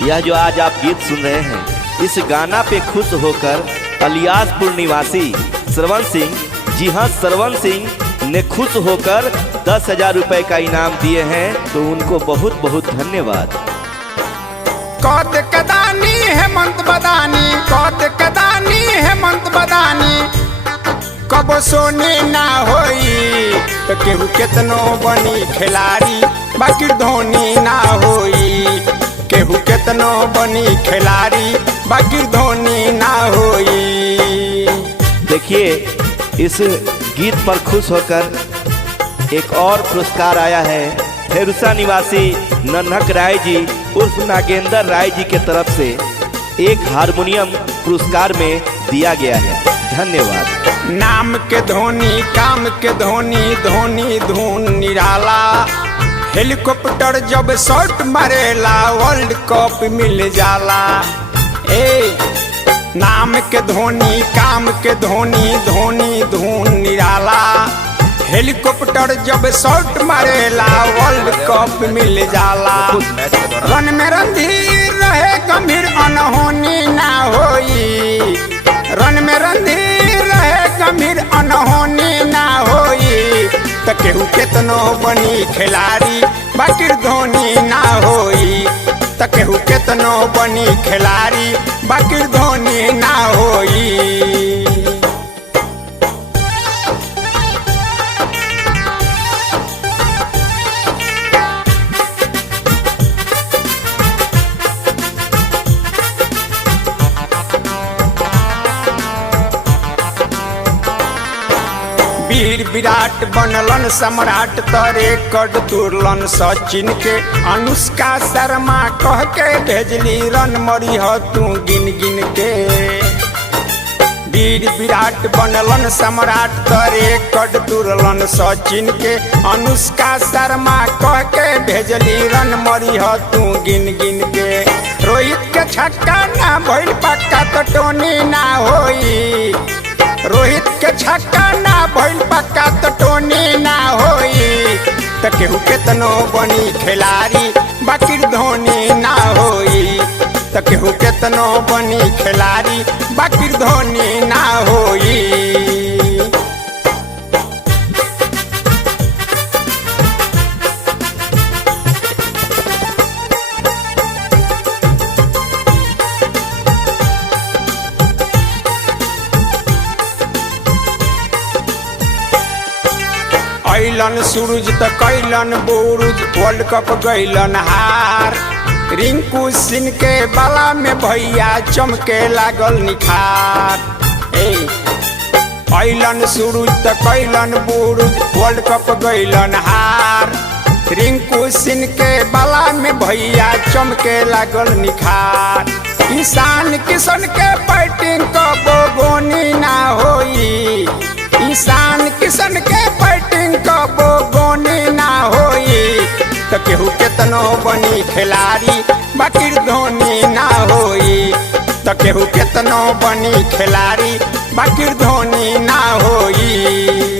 यह जो आज आप गीत सुन रहे हैं, इस गाना पे खुश होकर अलियासपुर निवासी श्रवण सिंह, जी हाँ श्रवण सिंह ने खुश होकर 10,000 रुपए का इनाम दिए हैं, तो उनको बहुत बहुत धन्यवाद। कौत कदानी हेमंत बदानी, कौत कदानी हेमंत बदानी, कबो सोने ना होई तो केहू केतनो बनी खिलाड़ी, बाकी धोनी ना होई। केहू केतनो बनी खिलाड़ी, बाकी धोनी ना होई। देखिए, इस गीत पर खुश होकर एक और पुरस्कार आया है फेरुसा निवासी नन्हक राय जी उर्फ नागेंद्र राय जी के तरफ से, एक हारमोनियम पुरस्कार में दिया गया है। धन्यवाद। नाम के धोनी, काम के धोनी, धोनी धून निराला। हेलीकॉप्टर जब शॉट मारेला वर्ल्ड कप मिल जाला। नाम के धोनी, काम के धोनी, धोनी धून निराला। हेलीकॉप्टर जब शॉट मारेला वर्ल्ड कप मिल जाला। रन में रणधीर रहे गंभीर अनहोनी ना होई। रन में रणधीर रहे गंभीर अनहोनी ना होई। तो केहू केतनो बनी खिलाड़ी, बाकी धोनी ना होई। तो केहू केतनो बनी खिलाड़ी, बाकी धोनी ना होई। वीर विराट बनलन सम्राट, तरे कड तुरलन सचिन के। अनुष्का शर्मा कह के भेजली रन मरी ह तू गिन गिन के। वीर विराट बनलन सम्राट, तरे कड तुरलन सचिन के। अनुष्का शर्मा कह के भेजली रन मरी ह तू गिन गिन के। रोहित के छक्का ना भइल पक्का तो टोनी ना होई। रोहित के छक्का ना भइल पक्का तो टोनी ना होई। तो केहू केतनो बनी खिलाड़ी, बाकी धोनी ना होई। तो केहू केतनो बनी खिलाड़ी, बाकी धोनी ना होई। कैलन सूरज तो कैलन बुरुज, वर्ल्ड कप गैलन हार। रिंकू सिंह के बाला में भैया चमके लागल निखार। कैलन सूरज तो कैलन बुरुज, वर्ल्ड कप गैलन हार। रिंकू सिंह के बाला में भैया चमके लागल निखार। ईशान किशन के बैटिंग कबो गोनी ना होई। ईशान किशन के बैटिंग कबो गोनी ना होई। तो केहू केतनो बनी खिलाड़ी, बाकी धोनी ना होई। तो केहू केतनो बनी खिलाड़ी, बाकी धोनी ना होई।